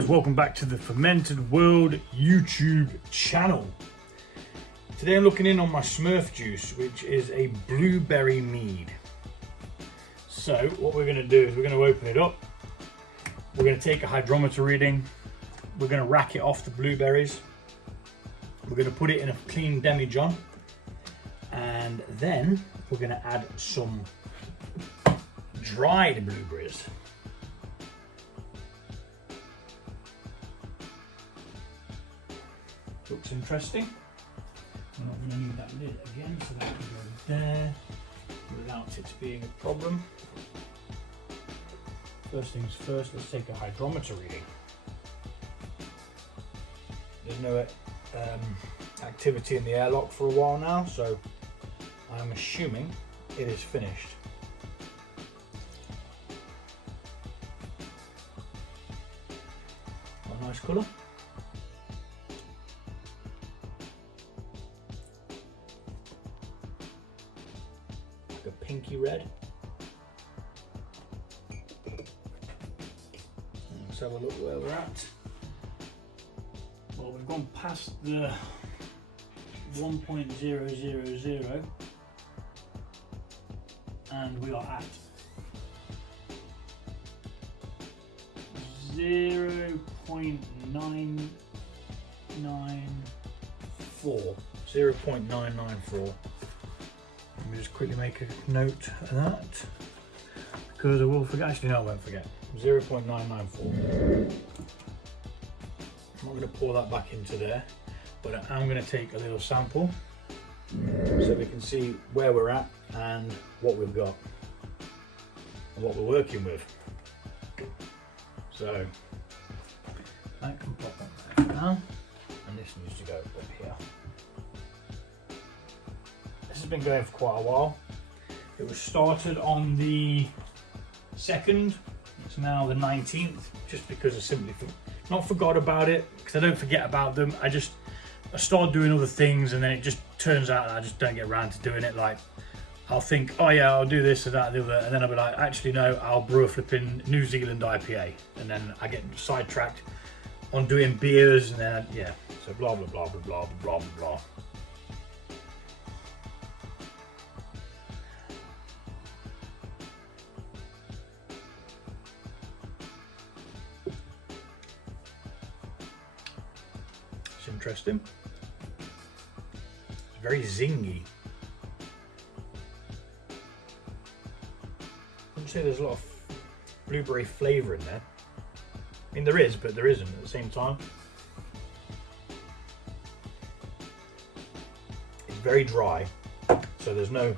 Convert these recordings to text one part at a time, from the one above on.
guys, welcome back to the Fermented World YouTube channel. Today I'm looking in on my Smurf Juice, which is a blueberry mead. So what we're going to do is we're going to open it up, we're going to take a hydrometer reading, we're going to rack it off the blueberries, we're going to put it in a clean demijohn, and then we're going to add some dried blueberries. Looks interesting. We're not going to need that lid again, so that can go there without it being a problem. First things first, let's take a hydrometer reading. There's no activity in the airlock for a while now, so I'm assuming it is finished. A nice colour. Like a pinky red. Let's have a look where we're at. Well, we've gone past the 1.000 and we are at 0.994. 0.994. Let me just quickly make a note of that because I will forget. Actually, no, I won't forget. 0.994. I'm not going to pour that back into there, but I'm going to take a little sample so we can see where we're at and what we've got and what we're working with. So that can pop on there for now, and this needs to go up here. This has been going for quite a while. It was started on the 2nd, it's now the 19th, just because I simply not forgot about it, because I don't forget about them. I start doing other things and then it just turns out that I just don't get around to doing it. Like I'll think, oh yeah, I'll do this and that and the other, and then I'll be like, actually no, I'll brew a flipping New Zealand IPA, and then I get sidetracked on doing beers, and then yeah, so blah blah blah blah blah blah blah blah. It's interesting. It's very zingy. I wouldn't say there's a lot of blueberry flavour in there. I mean, there is, but there isn't at the same time. It's very dry, so there's no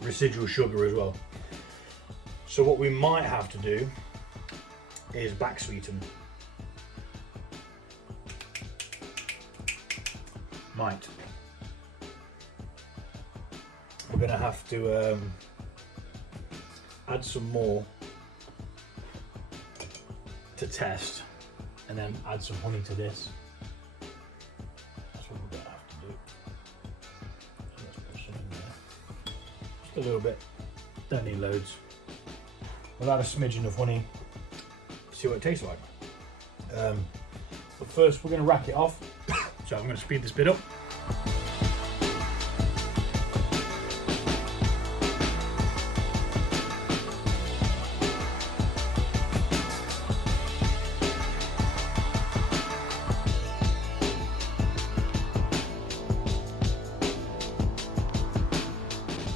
residual sugar as well. So what we might have to do is back sweeten. Might. We're going to have to add some more to test, and then add some honey to this. That's what we're going to have to do. So let's put some in there. Just a little bit. Don't need loads. We'll add a smidgen of honey. See what it tastes like. But first we're going to rack it off. So I'm going to speed this bit up.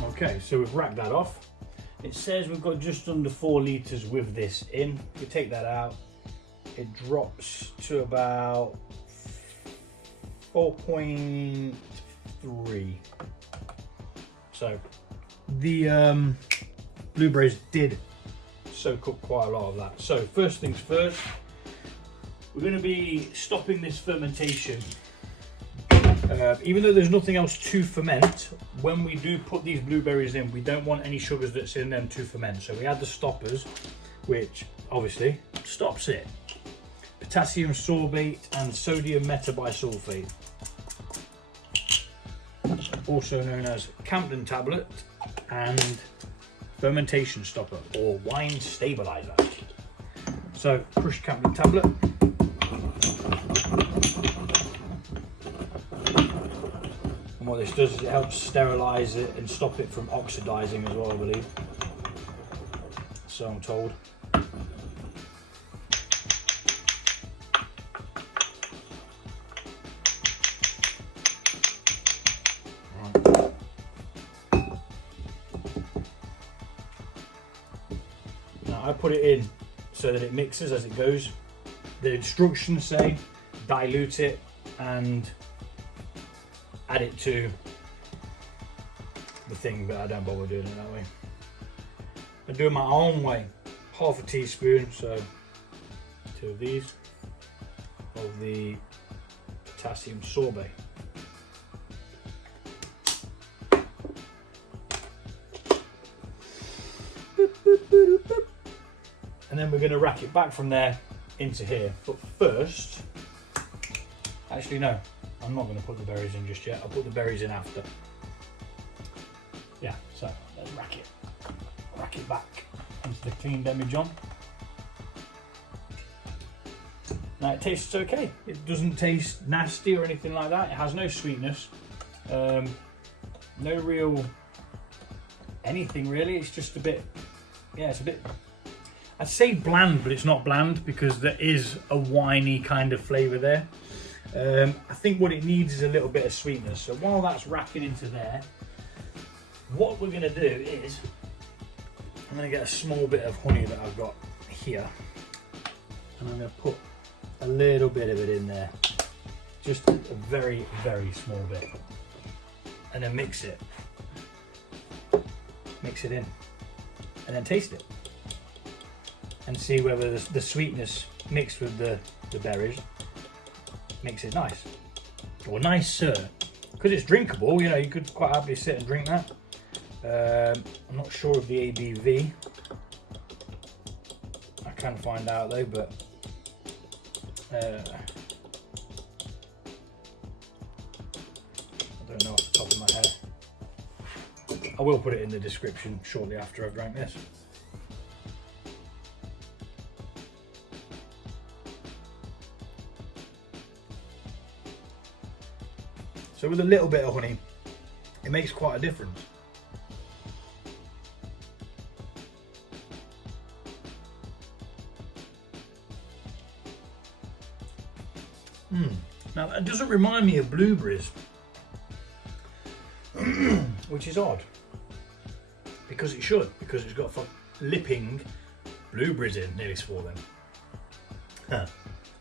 Okay, so we've racked that off. It says we've got just under 4 litres with this in. If we take that out, it drops to about 4.3. So the blueberries did soak up quite a lot of that. So first things first, we're going to be stopping this fermentation. Even though there's nothing else to ferment, when we do put these blueberries in, we don't want any sugars that's in them to ferment. So we add the stoppers, which obviously stops it. Potassium sorbate and sodium metabisulfate, also known as Campden tablet and fermentation stopper or wine stabilizer. So crushed Campden tablet, And what this does is it helps sterilize it and stop it from oxidizing as well, I believe. So I'm told. I put it in so that it mixes as it goes. The instructions say dilute it and add it to the thing, but I don't bother doing it that way. I do it my own way. Half a teaspoon, so 2 of these, of the potassium sorbate. And then we're going to rack it back from there into here. But first, actually no, I'm not going to put the berries in just yet. I'll put the berries in after. Yeah, so let's rack it back into the clean demijohn. Now it tastes okay. It doesn't taste nasty or anything like that. It has no sweetness, no real anything really. It's just a bit, yeah, it's a bit, I'd say bland, but it's not bland because there is a winey kind of flavour there. I think what it needs is a little bit of sweetness. So while that's racking into there, what we're going to do is I'm going to get a small bit of honey that I've got here, and I'm going to put a little bit of it in there, just a very, very small bit, and then mix it in, and then taste it. And see whether the sweetness mixed with the berries makes it nice. Or nicer. Because it's drinkable, you know, you could quite happily sit and drink that. I'm not sure of the ABV. I can find out though, but I don't know off the top of my head. I will put it in the description shortly after I've drank this. So with a little bit of honey, it makes quite a difference. Now that doesn't remind me of blueberries, which is odd, because it should, because it's got lipping blueberries in, nearly swore then.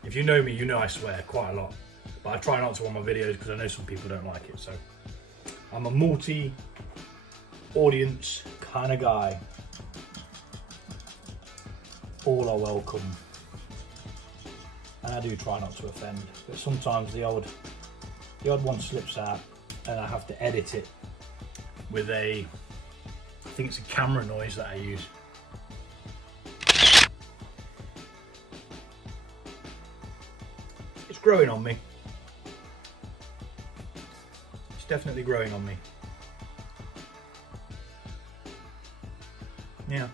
If you know me, you know I swear quite a lot. But I try not to on my videos because I know some people don't like it. So I'm a multi-audience kind of guy. All are welcome. And I do try not to offend. But sometimes the odd one slips out and I have to edit it with I think it's a camera noise that I use. It's growing on me. Definitely growing on me. Yeah.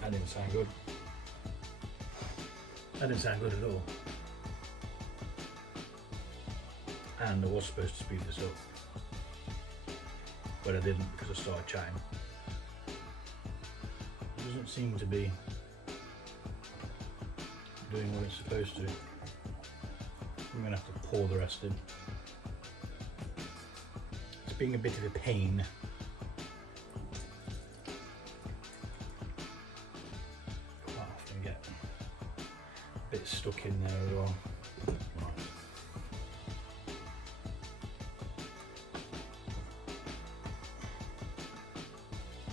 That didn't sound good. That didn't sound good at all. And I was supposed to speed this up, but I didn't because I started chatting. It doesn't seem to be doing what it's supposed to. I'm going to have to pour the rest in. It's being a bit of a pain. Bit stuck in there as well. Right.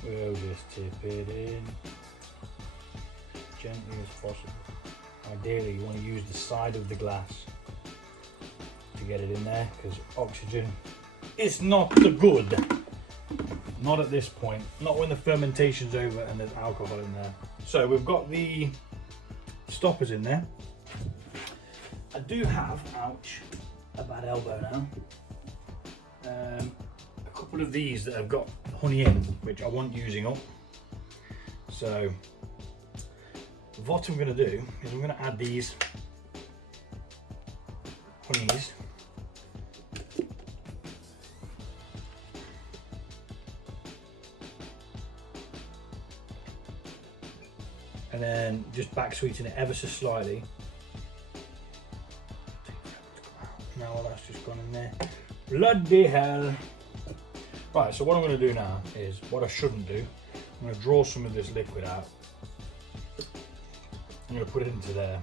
We'll just tip it in as gently as possible. Ideally you want to use the side of the glass to get it in there, because oxygen is not good. Not at this point. Not when the fermentation's over and there's alcohol in there. So we've got the stoppers in there. I do have, ouch, a bad elbow now. A couple of these that have got honey in, which I want using up. So what I'm going to do is I'm going to add these honeys. And then just back sweeten it ever so slightly. Now that's just gone in there. Bloody hell. Right, so what I'm going to do now is what I shouldn't do. I'm going to draw some of this liquid out. I'm going to put it into there.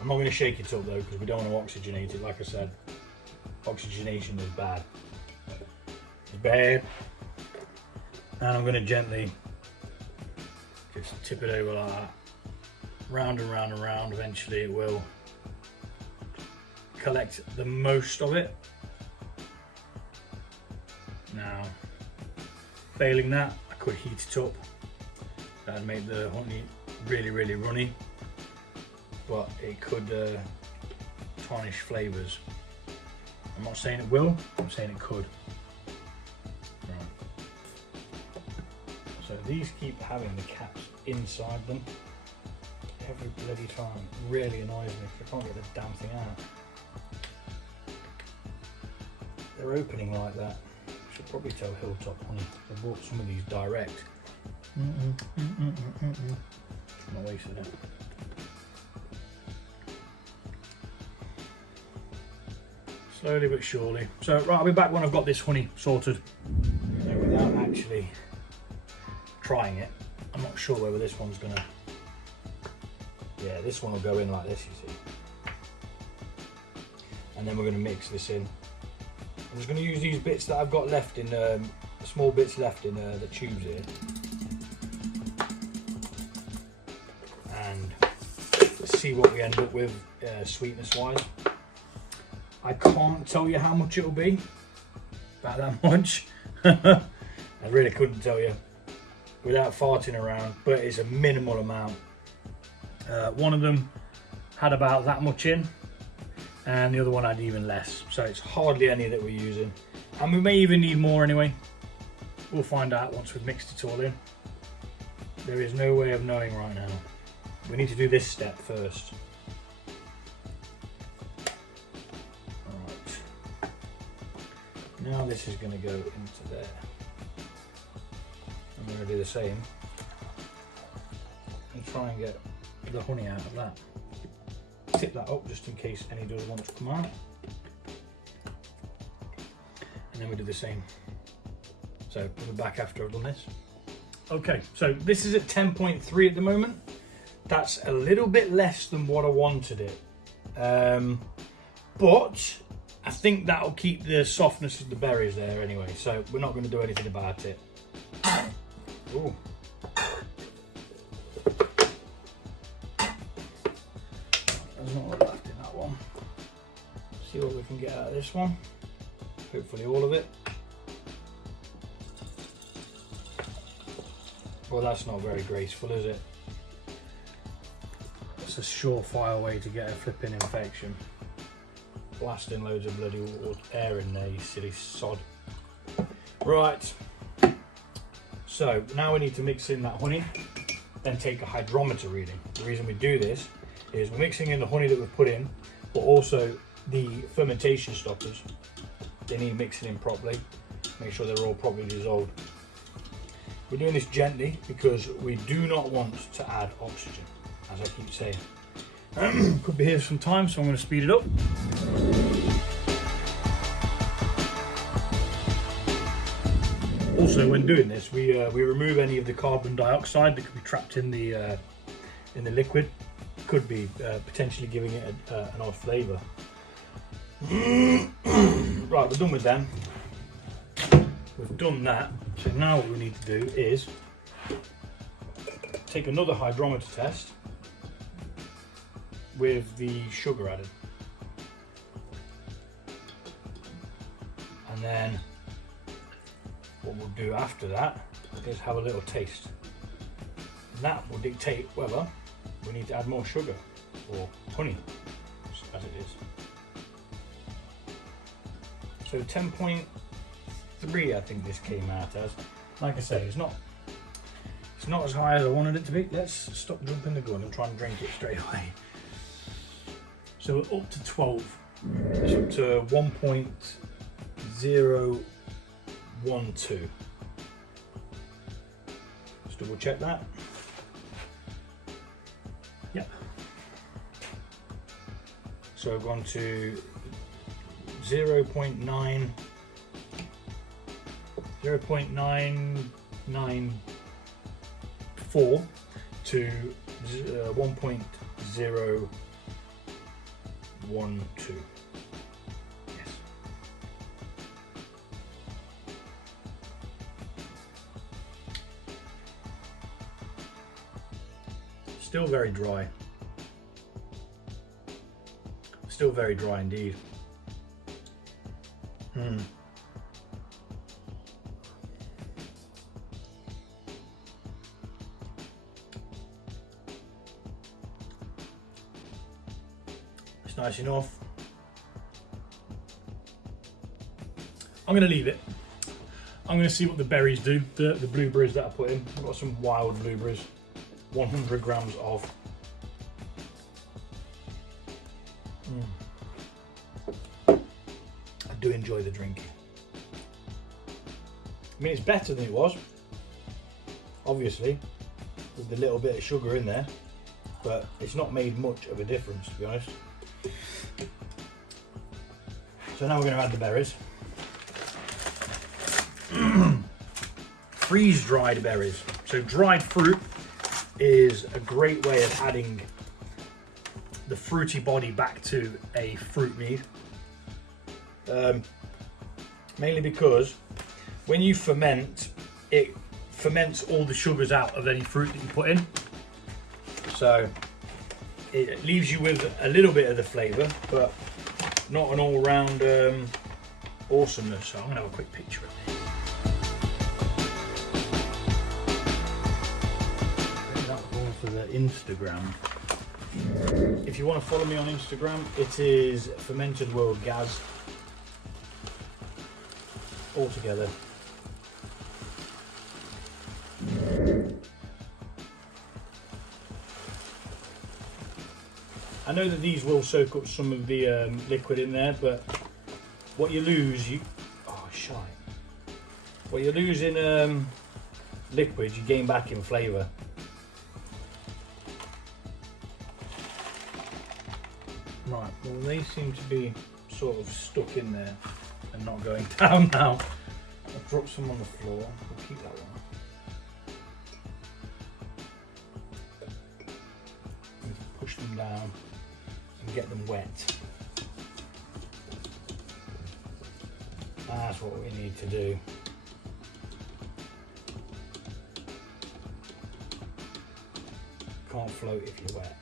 I'm not going to shake it up though, because we don't want to oxygenate it. Like I said, oxygenation is bad. It's bad. And I'm going to gently just tip it over like that. Round and round and round. Eventually it will collect the most of it. Now, failing that, I could heat it up. That'd make the honey really, really runny, but it could tarnish flavours. I'm not saying it will, I'm saying it could. Right. So these keep having the caps inside them every bloody time. It really annoys me because I can't get the damn thing out. They're opening like that. I should probably tell Hilltop Honey. I bought some of these direct. I'm not wasting it. Slowly but surely. So right, I'll be back when I've got this honey sorted. So without actually trying it, I'm not sure whether this one's gonna. Yeah, this one will go in like this, you see. And then we're gonna mix this in. I'm just going to use these bits that I've got left in, small bits left in the tubes here. And see what we end up with sweetness wise. I can't tell you how much it'll be, about that much. I really couldn't tell you without farting around, but it's a minimal amount. One of them had about that much in, and the other one had even less, so it's hardly any that we're using, and we may even need more anyway. We'll find out once we've mixed it all in. There is no way of knowing right now. We need to do this step first. Alright, now this is going to go into there. I'm going to do the same and try and get the honey out of that. Tip that up just in case any does want to come out, and then we do the same. So we'll be back after I've done this. Okay, so this is at 10.3 at the moment. That's a little bit less than what I wanted it, but I think that'll keep the softness of the berries there anyway, so we're not going to do anything about it. Ooh. There's not a lot left in that one. See what we can get out of this one. Hopefully all of it. Well, that's not very graceful, is it? It's a surefire way to get a flipping infection. Blasting loads of bloody air in there, you silly sod. Right. So now we need to mix in that honey, then take a hydrometer reading. The reason we do this is we're mixing in the honey that we've put in, but also the fermentation stoppers. They need mixing in properly. Make sure they're all properly dissolved. We're doing this gently because we do not want to add oxygen, as I keep saying. Could be here for some time, so I'm going to speed it up. Also, when doing this, we remove any of the carbon dioxide that could be trapped in the liquid. Could be potentially giving it an odd flavour. Right, we're done with them. We've done that. So now what we need to do is take another hydrometer test with the sugar added. And then what we'll do after that is have a little taste. And that will dictate whether we need to add more sugar or honey. So as it is. So 10.3 I think this came out as. Like I say, it's not as high as I wanted it to be. Let's stop jumping the gun and try and drink it straight away. So we're up to 12. It's up to 1.012. Let's double check that. Yep. So I've gone to 0.994 to 1.012. Yes. Still very dry. Still very dry indeed. It's nice enough. I'm going to leave it. I'm going to see what the berries do, the blueberries that I put in. I've got some wild blueberries, 100 grams of. I do enjoy the drink. I mean, it's better than it was, obviously, with the little bit of sugar in there, but it's not made much of a difference, to be honest. So now we're going to add the berries. Freeze-dried berries. So dried fruit is a great way of adding the fruity body back to a fruit mead. Mainly because when you ferment, it ferments all the sugars out of any fruit that you put in. So it leaves you with a little bit of the flavour, but not an all-round awesomeness. So I'm going to have a quick picture of it. For the Instagram. If you want to follow me on Instagram, it is Fermented World Gaz. All together. I know that these will soak up some of the liquid in there, but what you lose, what you lose in liquid, you gain back in flavour. Right, well they seem to be sort of stuck in there and not going down now. I've dropped some on the floor, we'll keep that one. Push them down and get them wet. That's what we need to do. Can't float if you're wet.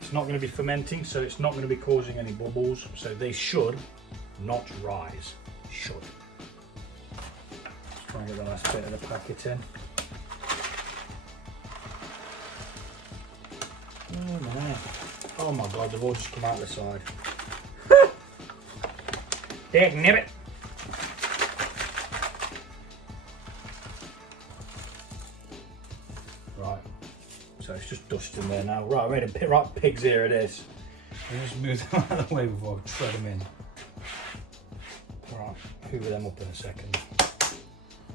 It's not going to be fermenting, so it's not going to be causing any bubbles, so they should not rise. Should. Let's try and get the last bit of the packet in. Oh man. Oh my god, they've all just come out the side. Dag nibbit. Right. So it's just dust in there now. Right, I made a pit right pigs here it is. I'll just move them out of the way before I tread them in. Right, hoover them up in a second.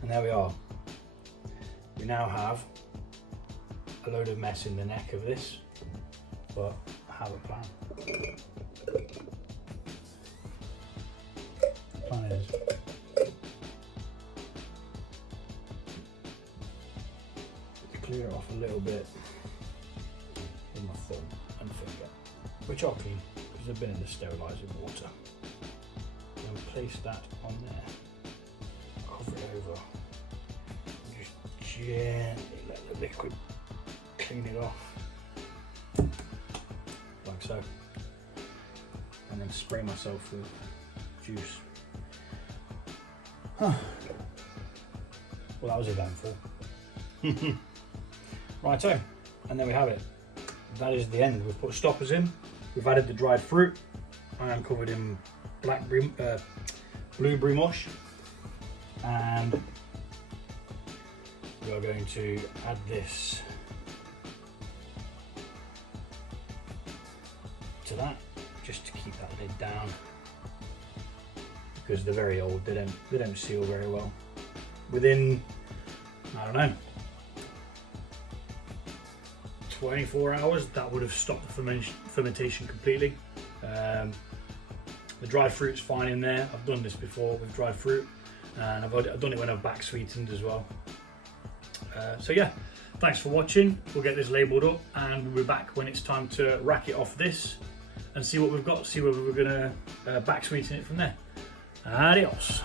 And there we are. We now have a load of mess in the neck of this, but I have a plan. The plan is to clear it off a little bit with my thumb and finger, which are clean because they've been in the sterilising water. And place that on there, cover it over, and just gently let the liquid clean it off, like so, and then spray myself with juice. Huh. Well, that was eventful. Righto, and there we have it. that is the end. We've put stoppers in, we've added the dried fruit. I am covered in blueberry mush, and we are going to add this to that, just to keep that lid down, because they're very old, they don't seal very well. Within, I don't know, 24 hours that would have stopped the fermentation completely. The dried fruit's fine in there. I've done this before with dried fruit, and I've done it when I've back sweetened as well. So yeah, thanks for watching. We'll get this labelled up and we'll be back when it's time to rack it off this and see what we've got, see whether we're going to back sweeten it from there. Adios.